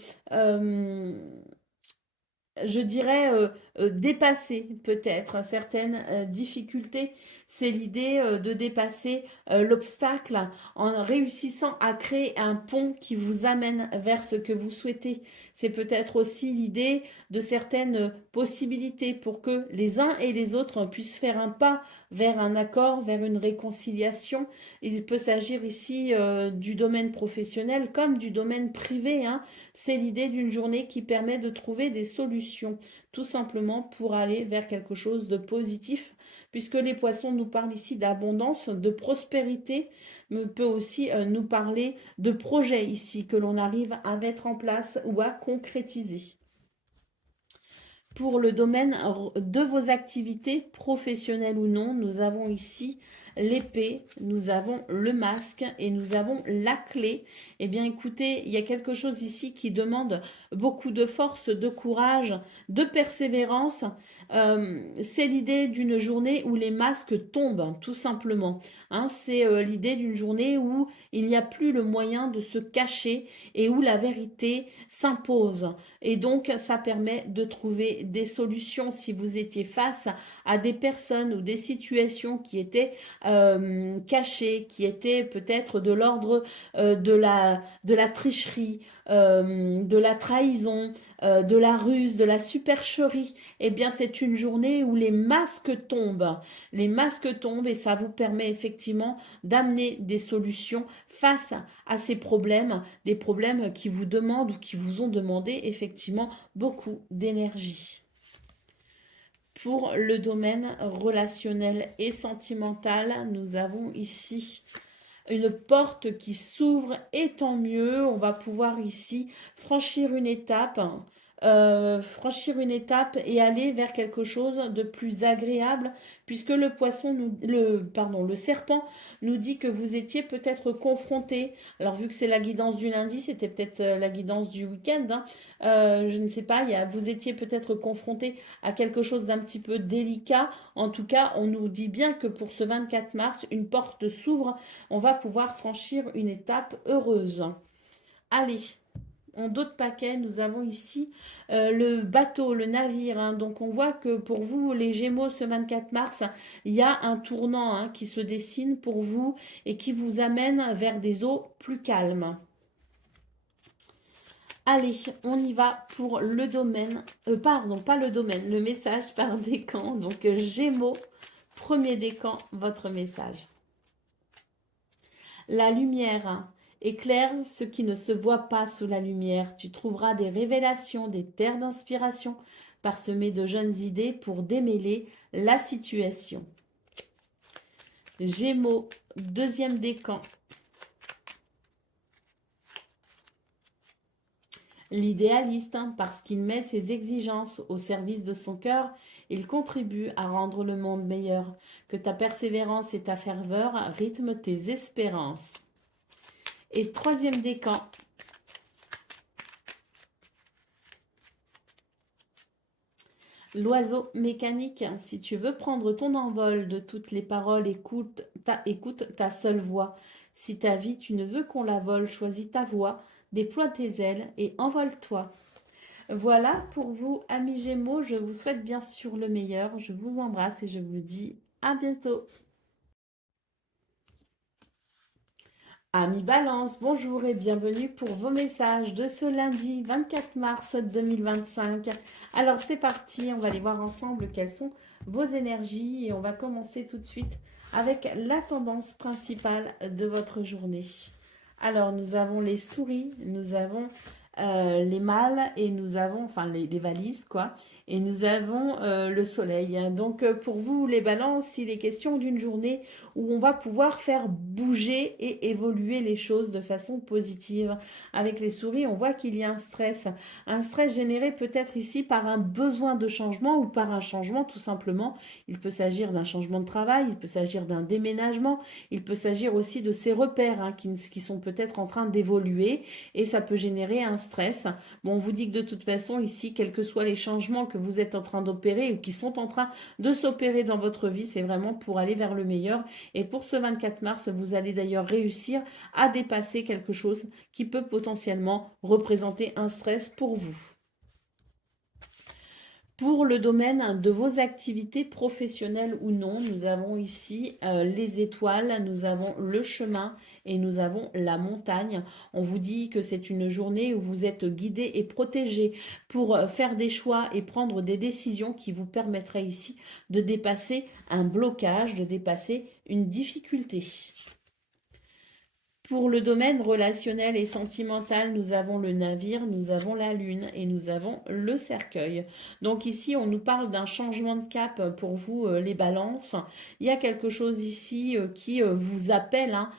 je dirais, dépasser peut-être certaines difficultés. C'est l'idée de dépasser l'obstacle en réussissant à créer un pont qui vous amène vers ce que vous souhaitez. C'est peut-être aussi l'idée de certaines possibilités pour que les uns et les autres puissent faire un pas vers un accord, vers une réconciliation. Il peut s'agir ici du domaine professionnel comme du domaine privé, hein. C'est l'idée d'une journée qui permet de trouver des solutions, tout simplement pour aller vers quelque chose de positif, puisque les poissons nous parlent ici d'abondance, de prospérité, mais peut aussi nous parler de projets ici que l'on arrive à mettre en place ou à concrétiser. Pour le domaine de vos activités, professionnelles ou non, nous avons ici l'épée, nous avons le masque et nous avons la clé. Eh bien écoutez, il y a quelque chose ici qui demande beaucoup de force, de courage, de persévérance. C'est l'idée d'une journée où les masques tombent, tout simplement. Hein, c'est l'idée d'une journée où il n'y a plus le moyen de se cacher et où la vérité s'impose. Et donc, ça permet de trouver des solutions si vous étiez face à des personnes ou des situations qui étaient cachées, qui étaient peut-être de l'ordre de la tricherie, de la trahison, de la ruse, de la supercherie. Eh bien, c'est une journée où les masques tombent. Les masques tombent et ça vous permet effectivement d'amener des solutions face à ces problèmes, des problèmes qui vous demandent ou qui vous ont demandé effectivement beaucoup d'énergie. Pour le domaine relationnel et sentimental, nous avons ici une porte qui s'ouvre et tant mieux, on va pouvoir ici franchir une étape et aller vers quelque chose de plus agréable puisque le serpent nous dit que vous étiez peut-être confronté. Alors vu que c'est la guidance du lundi, c'était peut-être la guidance du week-end, hein. Je ne sais pas, vous étiez peut-être confronté à quelque chose d'un petit peu délicat. En tout cas, on nous dit bien que pour ce 24 mars, une porte s'ouvre, on va pouvoir franchir une étape heureuse. Allez, en d'autres paquets, nous avons ici le bateau, le navire, hein. Donc on voit que pour vous, les Gémeaux, ce 24 mars, il y a un tournant, hein, qui se dessine pour vous et qui vous amène vers des eaux plus calmes. Allez, on y va pour le domaine, pardon, pas le domaine, le message par décan. Donc Gémeaux, premier décan, votre message. La lumière éclaire ce qui ne se voit pas sous la lumière. Tu trouveras des révélations, des terres d'inspiration parsemées de jeunes idées pour démêler la situation. Gémeaux, deuxième décan. L'idéaliste, hein, parce qu'il met ses exigences au service de son cœur, il contribue à rendre le monde meilleur. Que ta persévérance et ta ferveur rythment tes espérances. Et troisième décan. L'oiseau mécanique, si tu veux prendre ton envol de toutes les paroles, écoute ta seule voix. Si ta vie, tu ne veux qu'on la vole, choisis ta voix, déploie tes ailes et envole-toi. Voilà pour vous, amis Gémeaux. Je vous souhaite bien sûr le meilleur. Je vous embrasse et je vous dis à bientôt. Amis Balance, bonjour et bienvenue pour vos messages de ce lundi 24 mars 2025. Alors c'est parti, on va aller voir ensemble quelles sont vos énergies et on va commencer tout de suite avec la tendance principale de votre journée. Alors nous avons les souris, nous avons les mâles et nous avons, enfin les valises quoi, et nous avons le soleil. Donc pour vous les balances, il est question d'une journée où on va pouvoir faire bouger et évoluer les choses de façon positive. Avec les souris, on voit qu'il y a un stress généré peut-être ici par un besoin de changement ou par un changement tout simplement. Il peut s'agir d'un changement de travail, il peut s'agir d'un déménagement, il peut s'agir aussi de ces repères, hein, qui sont peut-être en train d'évoluer et ça peut générer un stress. Bon, on vous dit que de toute façon ici, quels que soient les changements que vous êtes en train d'opérer ou qui sont en train de s'opérer dans votre vie, c'est vraiment pour aller vers le meilleur. Et pour ce 24 mars, vous allez d'ailleurs réussir à dépasser quelque chose qui peut potentiellement représenter un stress pour vous. Pour le domaine de vos activités professionnelles ou non, nous avons ici les étoiles, nous avons le chemin et nous avons la montagne. On vous dit que c'est une journée où vous êtes guidé et protégé pour faire des choix et prendre des décisions qui vous permettraient ici de dépasser un blocage, de dépasser une difficulté. Pour le domaine relationnel et sentimental, nous avons le navire, nous avons la lune et nous avons le cercueil. Donc ici, on nous parle d'un changement de cap pour vous, les balances. Il y a quelque chose ici qui vous appelle, hein.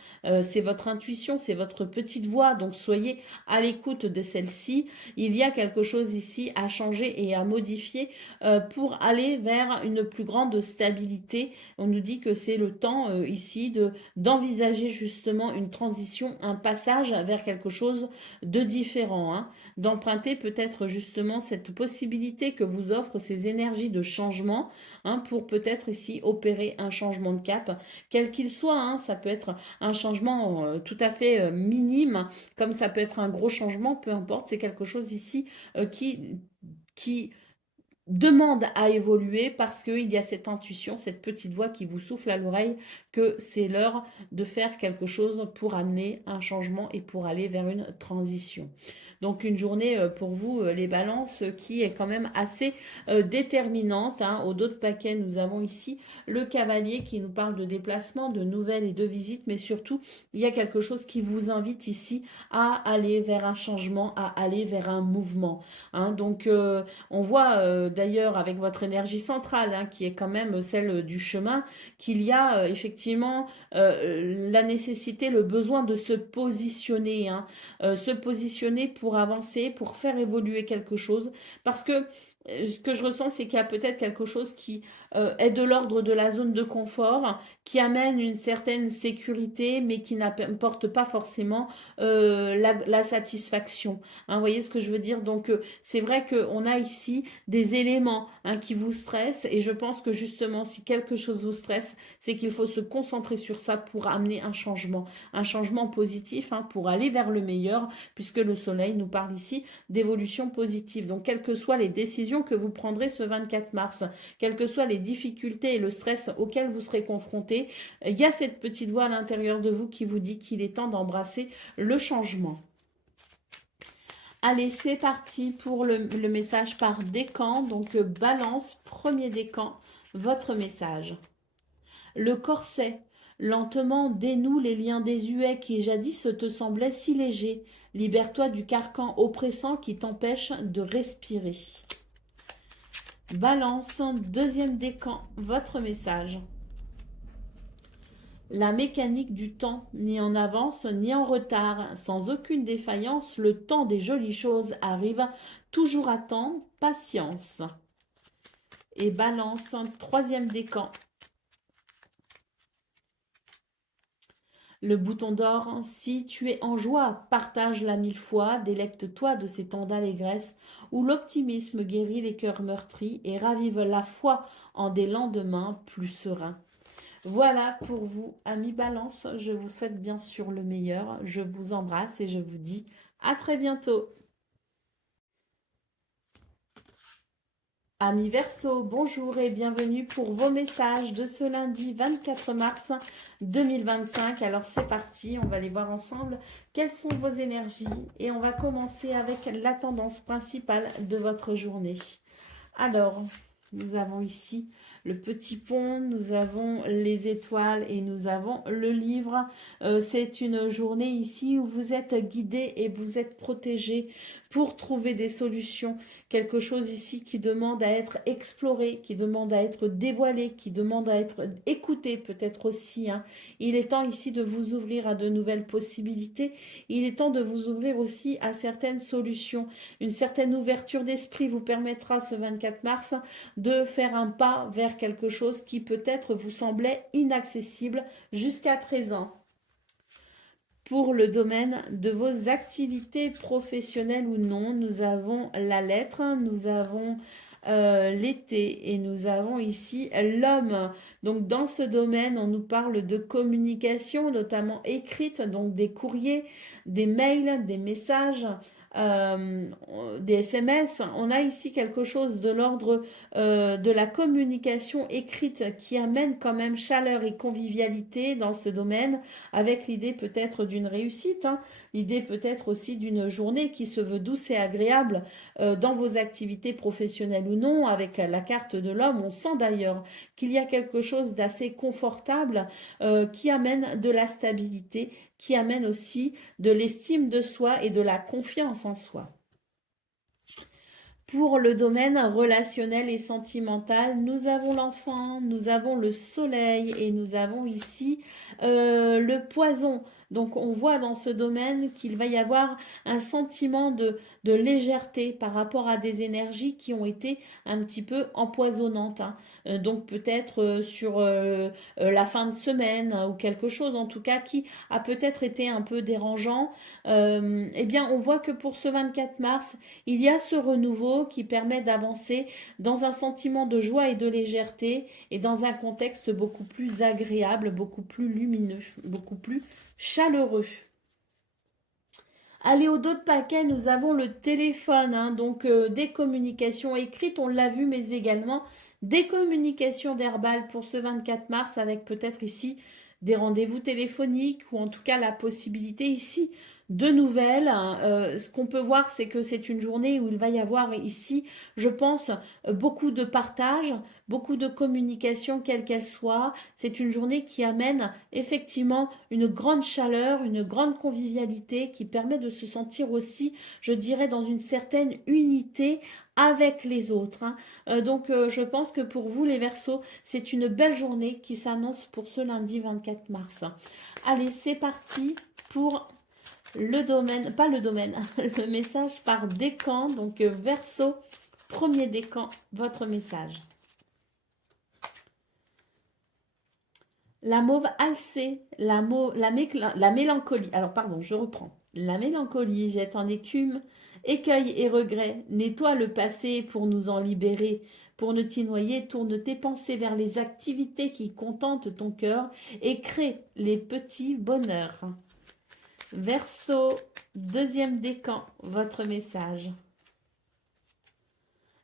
C'est votre intuition, c'est votre petite voix. Donc soyez à l'écoute de celle-ci. Il y a quelque chose ici à changer et à modifier pour aller vers une plus grande stabilité. On nous dit que c'est le temps ici d'envisager justement une transition, un passage vers quelque chose de différent, hein. D'emprunter peut-être justement cette possibilité que vous offrent ces énergies de changement, hein, pour peut-être ici opérer un changement de cap, quel qu'il soit, hein. Ça peut être un changement tout à fait minime, comme ça peut être un gros changement, peu importe, c'est quelque chose ici qui demande à évoluer parce qu'il y a cette intuition, cette petite voix qui vous souffle à l'oreille que c'est l'heure de faire quelque chose pour amener un changement et pour aller vers une transition. Donc une journée pour vous, les balances, qui est quand même assez déterminante, hein. Au dos de paquet, nous avons ici le cavalier qui nous parle de déplacement, de nouvelles et de visites, mais surtout, il y a quelque chose qui vous invite ici à aller vers un changement, à aller vers un mouvement, hein. Donc, on voit d'ailleurs avec votre énergie centrale, hein, qui est quand même celle du chemin, qu'il y a effectivement la nécessité, le besoin de se positionner, hein, se positionner pour avancer, pour faire évoluer quelque chose. Parce que ce que je ressens, c'est qu'il y a peut-être quelque chose qui est de l'ordre de la zone de confort, qui amène une certaine sécurité, mais qui n'apporte pas forcément la satisfaction, hein. Vous voyez ce que je veux dire? Donc, c'est vrai qu'on a ici des éléments, hein, qui vous stressent, et je pense que justement, si quelque chose vous stresse, c'est qu'il faut se concentrer sur ça pour amener un changement positif, hein, pour aller vers le meilleur, puisque le soleil nous parle ici d'évolution positive. Donc, quelles que soient les décisions que vous prendrez ce 24 mars, quelles que soient les difficultés et le stress auxquels vous serez confrontés, il y a cette petite voix à l'intérieur de vous qui vous dit qu'il est temps d'embrasser le changement. Allez, c'est parti pour le message par décan. Donc, balance, premier décan, votre message. Le corset, lentement dénoue les liens désuets qui jadis te semblaient si légers. Libère-toi du carcan oppressant qui t'empêche de respirer. Balance, deuxième décan, votre message. La mécanique du temps, ni en avance ni en retard, sans aucune défaillance, le temps des jolies choses arrive, toujours à temps, patience. Et balance, troisième décan. Le bouton d'or, si tu es en joie, partage-la 1000 fois, délecte-toi de ces temps d'allégresse où l'optimisme guérit les cœurs meurtris et ravive la foi en des lendemains plus sereins. Voilà pour vous, amis Balance. Je vous souhaite bien sûr le meilleur. Je vous embrasse et je vous dis à très bientôt. Amis Verseau, bonjour et bienvenue pour vos messages de ce lundi 24 mars 2025. Alors c'est parti, on va les voir ensemble. Quelles sont vos énergies? Et on va commencer avec la tendance principale de votre journée. Alors, nous avons ici le petit pont, nous avons les étoiles et nous avons le livre. C'est une journée ici où vous êtes guidé et vous êtes protégé pour trouver des solutions. Quelque chose ici qui demande à être exploré, qui demande à être dévoilé, qui demande à être écouté peut-être aussi, hein. Il est temps ici de vous ouvrir à de nouvelles possibilités. Il est temps de vous ouvrir aussi à certaines solutions. Une certaine ouverture d'esprit vous permettra ce 24 mars de faire un pas vers quelque chose qui peut-être vous semblait inaccessible jusqu'à présent. Pour le domaine de vos activités professionnelles ou non, nous avons la lettre, nous avons l'été. Et nous avons ici l'homme. Donc dans ce domaine, on nous parle de communication, notamment écrite, donc des courriers, des mails, des messages. euh, des SMS, on a ici quelque chose de l'ordre de la communication écrite qui amène quand même chaleur et convivialité dans ce domaine, avec l'idée peut-être d'une réussite, hein, l'idée peut-être aussi d'une journée qui se veut douce et agréable dans vos activités professionnelles ou non. Avec la carte de l'homme, on sent d'ailleurs qu'il y a quelque chose d'assez confortable qui amène de la stabilité, qui amène aussi de l'estime de soi et de la confiance en soi. Pour le domaine relationnel et sentimental, nous avons l'enfant, nous avons le soleil et nous avons ici le poison. Donc on voit dans ce domaine qu'il va y avoir un sentiment de légèreté par rapport à des énergies qui ont été un petit peu empoisonnantes, hein. Donc peut-être sur la fin de semaine, hein, ou quelque chose en tout cas qui a peut-être été un peu dérangeant. Eh bien on voit que pour ce 24 mars, il y a ce renouveau qui permet d'avancer dans un sentiment de joie et de légèreté et dans un contexte beaucoup plus agréable, beaucoup plus lumineux, beaucoup plus chaleureux. Allez, au dos de paquet, nous avons le téléphone, hein, donc des communications écrites, on l'a vu, mais également des communications verbales pour ce 24 mars, avec peut-être ici des rendez-vous téléphoniques ou en tout cas la possibilité ici de nouvelles, hein. Ce qu'on peut voir, c'est que c'est une journée où il va y avoir ici, je pense, beaucoup de partage, beaucoup de communication, quelle qu'elle soit. C'est une journée qui amène effectivement une grande chaleur, une grande convivialité qui permet de se sentir aussi, je dirais, dans une certaine unité avec les autres, hein. Donc, je pense que pour vous, les Verseaux, c'est une belle journée qui s'annonce pour ce lundi 24 mars. Allez, c'est parti pour le domaine, pas le domaine, le message par décan. Donc, Verseau, premier décan, votre message. La mauve alcée, la mélancolie. Alors, pardon, je reprends. La mélancolie jette en écume, écueil et regret. Nettoie le passé pour nous en libérer. Pour ne t'y noyer, tourne tes pensées vers les activités qui contentent ton cœur et crée les petits bonheurs. Verseau, deuxième décan, votre message.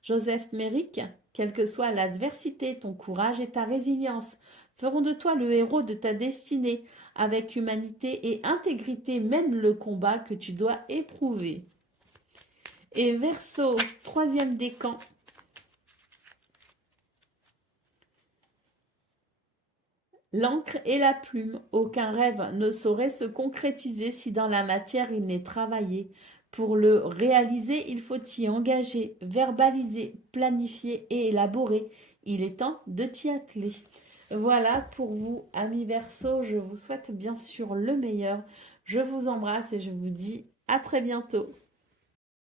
Joseph Méric, quelle que soit l'adversité, ton courage et ta résilience feront de toi le héros de ta destinée. Avec humanité et intégrité, mène le combat que tu dois éprouver. Et Verseau, troisième décan. L'encre et la plume, aucun rêve ne saurait se concrétiser si dans la matière il n'est travaillé. Pour le réaliser, il faut y engager, verbaliser, planifier et élaborer. Il est temps de t'y atteler. Voilà pour vous, amis Verseaux. Je vous souhaite bien sûr le meilleur. Je vous embrasse et je vous dis à très bientôt.